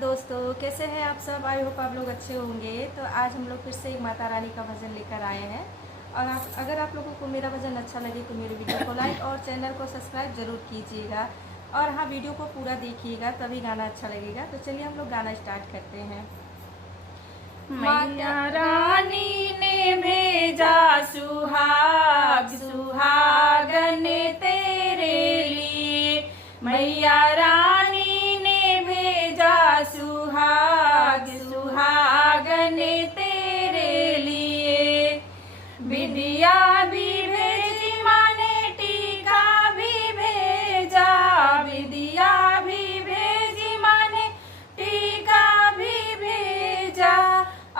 दोस्तों, कैसे हैं आप सब। आई होप आप लोग अच्छे होंगे। तो आज हम लोग फिर से एक माता रानी का भजन लेकर आए हैं। और अगर आप लोगों को मेरा भजन अच्छा लगे तो मेरे वीडियो को लाइक और चैनल को सब्सक्राइब ज़रूर कीजिएगा। और हाँ, वीडियो को पूरा देखिएगा तभी गाना अच्छा लगेगा। तो चलिए हम लोग गाना स्टार्ट करते हैं। मैया रानी ने भेजा सुहाग सुहागन तेरे लिए। मैया रानी ने भेजा सुहाग सुहागन तेरे लिए। विद्या भी भेजी माने टीका भी भेजा। विद्या भी भेजी माने टीका भी भेजा।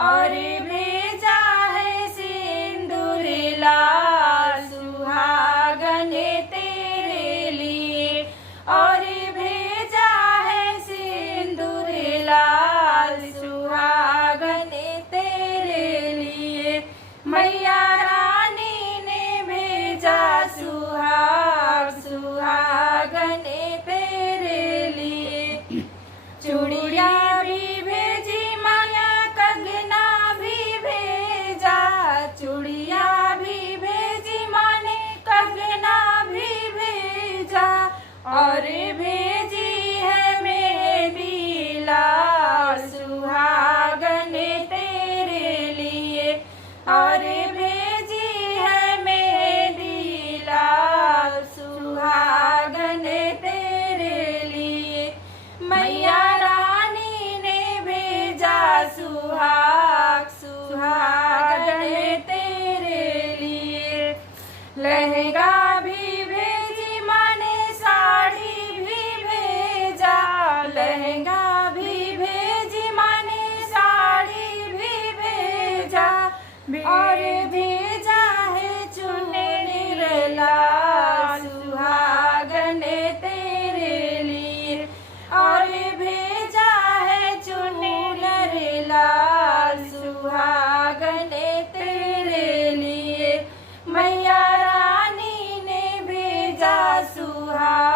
और भेजा है सिंदूर लाल सुहागन तेरे लिए। और भेजा है सिंदूर लाल सुहागन तेरे लिए। मैया रानी ने भेजा सुहाग सुहागन तेरे लिए। चूड़िया भी भेजी माया कंगना भी भेजा। चूड़िया भी भेजी माने कंगना भी भेजा। और भेजी है मेहंदी लाल सुहागन तेरे लिए। और भेजी है मेहंदी लाल सुहागन तेरे लिए। मैया रानी ने भेजा सुहाग सुहागन तेरे लिए। लहंगा भी भेजी माने साड़ी भी भेजा। लहंगा भी भेजी माने साड़ी भी भेजा। और भेजा है चुनरी लाल सुहागन तेरे लिए। और भेजा है चुनरी लाल सुहागन तेरे लिए। मैया रानी ने भेजा सुहाग